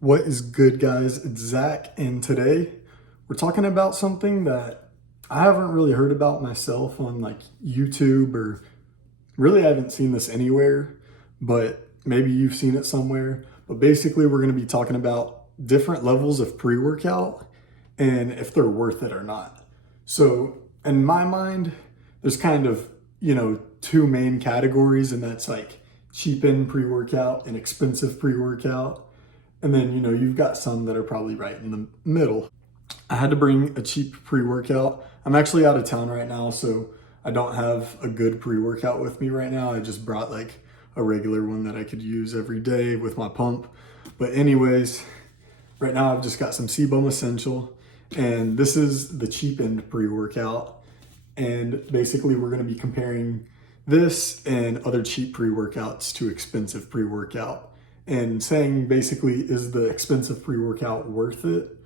What is good, guys? It's Zach, and today we're talking about something that I haven't really heard about myself on like YouTube, or really I haven't seen this anywhere, but maybe you've seen it somewhere. But basically, we're going to be talking about different levels of pre-workout and if they're worth it or not. So, in my mind, there's kind of, two main categories, and that's like cheap end pre-workout and expensive pre-workout. And then, you've got some that are probably right in the middle. I had to bring a cheap pre workout. I'm actually out of town right now, so I don't have a good pre workout with me right now. I just brought like a regular one that I could use every day with my pump. But, anyways, right now I've just got some CBum Essential, and this is the cheap end pre workout. And basically, we're going to be comparing this and other cheap pre workouts to expensive pre workout, and saying basically, is the expensive pre workout worth it?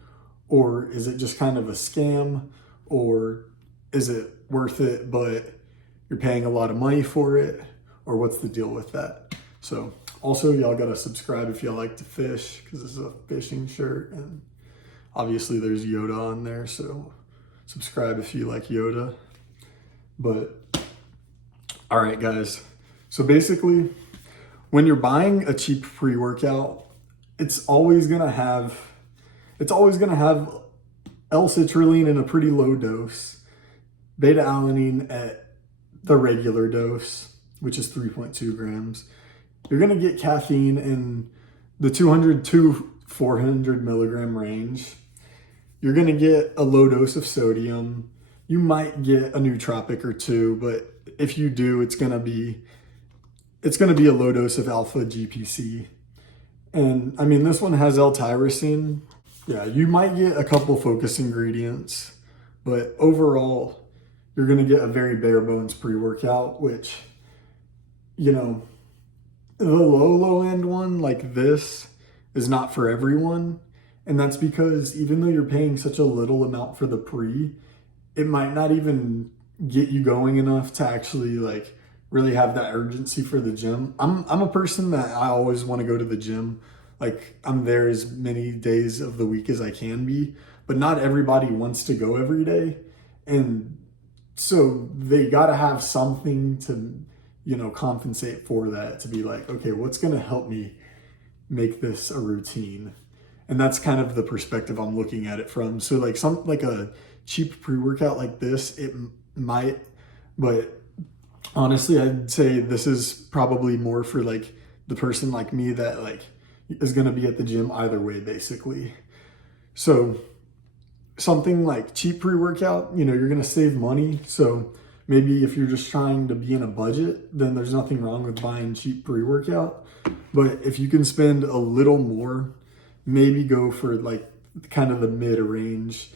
Or is it just kind of a scam? Or is it worth it, but you're paying a lot of money for it? Or what's the deal with that? So, also, y'all gotta subscribe if y'all like to fish, because this is a fishing shirt. And obviously, there's Yoda on there. So, subscribe if you like Yoda. But, all right, guys. So, basically, when you're buying a cheap pre workout, it's always gonna have L-citrulline in a pretty low dose, beta alanine at the regular dose, which is 3.2 grams. You're going to get caffeine in the 200 to 400 milligram range. You're going to get a low dose of sodium. You might get a nootropic or two, but if you do, it's going to be a low dose of alpha GPC. And I mean, this one has L-tyrosine. Yeah, you might get a couple focus ingredients, but overall, you're going to get a very bare bones pre-workout, which, the low end one like this is not for everyone. And that's because even though you're paying such a little amount for the pre, it might not even get you going enough to actually like really have that urgency for the gym. I'm a person that I always want to go to the gym. Like, I'm there as many days of the week as I can be, but not everybody wants to go every day. And so they got to have something to, compensate for that, to be like, okay, what's going to help me make this a routine? And that's kind of the perspective I'm looking at it from. So like a cheap pre-workout like this, it might, but honestly, I'd say this is probably more for like the person like me that like is going to be at the gym either way, basically. So something like cheap pre-workout, you're going to save money. So maybe if you're just trying to be in a budget, then there's nothing wrong with buying cheap pre-workout. But if you can spend a little more, maybe go for like kind of the mid-range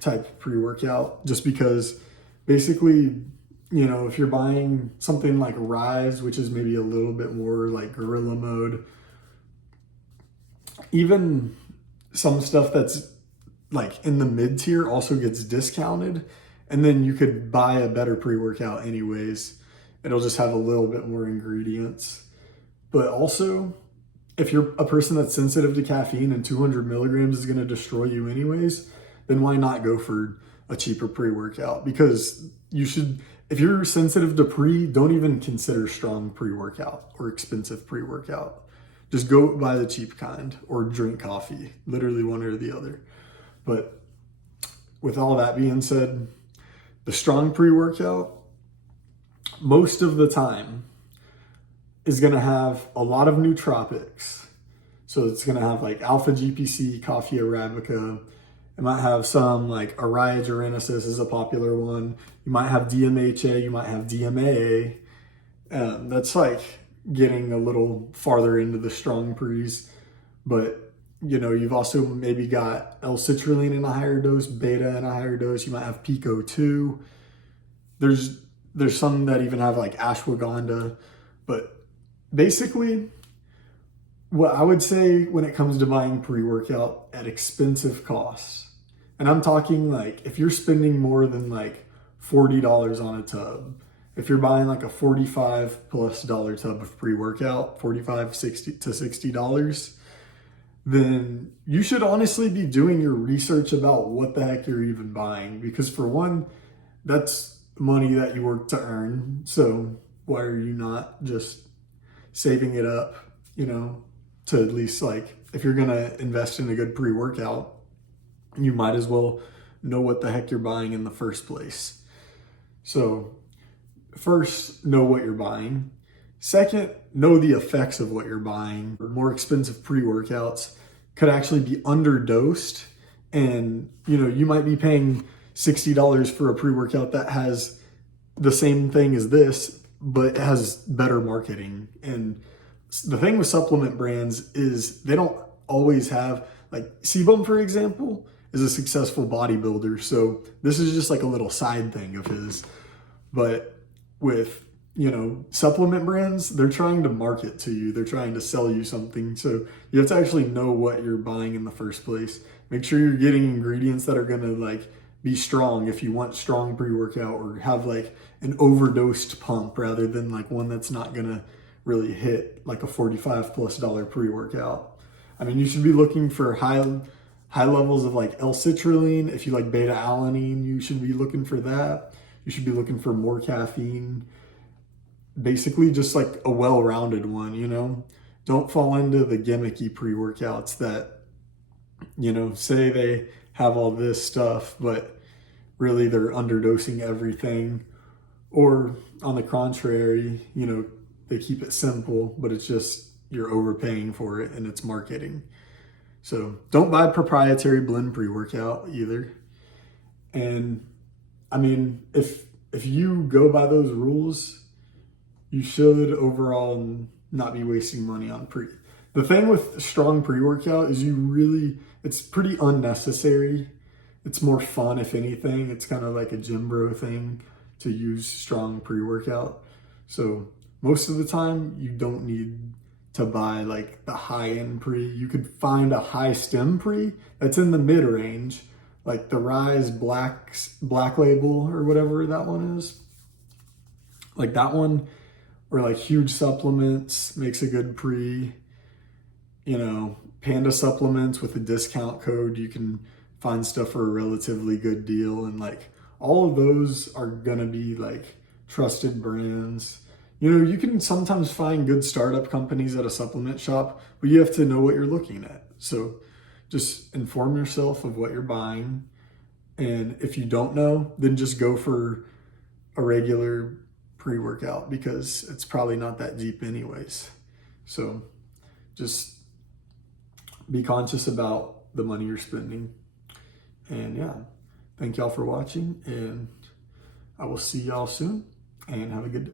type of pre-workout, just because basically, if you're buying something like Rise, which is maybe a little bit more like guerrilla mode, even some stuff that's like in the mid tier also gets discounted, and then you could buy a better pre-workout anyways. It'll just have a little bit more ingredients. But also, if you're a person that's sensitive to caffeine and 200 milligrams is going to destroy you anyways, then why not go for a cheaper pre-workout? Because if you're sensitive to pre, don't even consider strong pre-workout or expensive pre-workout. Just go buy the cheap kind or drink coffee, literally one or the other. But with all that being said, the strong pre-workout, most of the time, is going to have a lot of nootropics. So it's going to have like alpha GPC, coffee arabica. It might have some like Araya genesis is a popular one. You might have DMHA, you might have DMAA. That's like getting a little farther into the strong pre's. But you've also maybe got L-citrulline in a higher dose, beta in a higher dose. You might have Pico 2. There's some that even have like ashwagandha. But basically, what I would say when it comes to buying pre-workout at expensive costs, and I'm talking like if you're spending more than like $40 on a tub, if you're buying like a $45+ tub of pre-workout, $45 to $60, then you should honestly be doing your research about what the heck you're even buying. Because for one, that's money that you work to earn. So why are you not just saving it up, to at least, like, if you're going to invest in a good pre-workout, you might as well know what the heck you're buying in the first place. So first, know what you're buying. Second, know the effects of what you're buying. More expensive pre-workouts could actually be underdosed, and you might be paying $60 for a pre-workout that has the same thing as this, but it has better marketing. And the thing with supplement brands is they don't always have, like, Sebum, for example, is a successful bodybuilder, so this is just like a little side thing of his. But with supplement brands, they're trying to market to you, they're trying to sell you something, so you have to actually know what you're buying in the first place. Make sure you're getting ingredients that are going to, like, be strong if you want strong pre-workout, or have like an overdosed pump rather than like one that's not going to really hit like a $45+ pre-workout. I mean, you should be looking for high levels of like L-citrulline. If you like beta alanine, you should be looking for that. You should be looking for more caffeine. Basically just like a well-rounded one, Don't fall into the gimmicky pre-workouts that, say they have all this stuff, but really they're underdosing everything. Or on the contrary, they keep it simple, but it's just you're overpaying for it and it's marketing. So don't buy proprietary blend pre-workout either. And I mean, if you go by those rules, you should overall not be wasting money on pre. The thing with strong pre-workout is it's pretty unnecessary. It's more fun, if anything. It's kind of like a gym bro thing to use strong pre-workout. So most of the time, you don't need to buy like the high-end pre. You could find a high stem pre that's in the mid-range, like the Rise Black Label or whatever that one is. Like that one, or like Huge Supplements makes a good pre. Panda Supplements with a discount code, you can find stuff for a relatively good deal. And like all of those are gonna be like trusted brands. You can sometimes find good startup companies at a supplement shop, but you have to know what you're looking at. So just inform yourself of what you're buying. And if you don't know, then just go for a regular pre-workout, because it's probably not that deep anyways. So just be conscious about the money you're spending. And yeah, thank y'all for watching, and I will see y'all soon, and have a good day.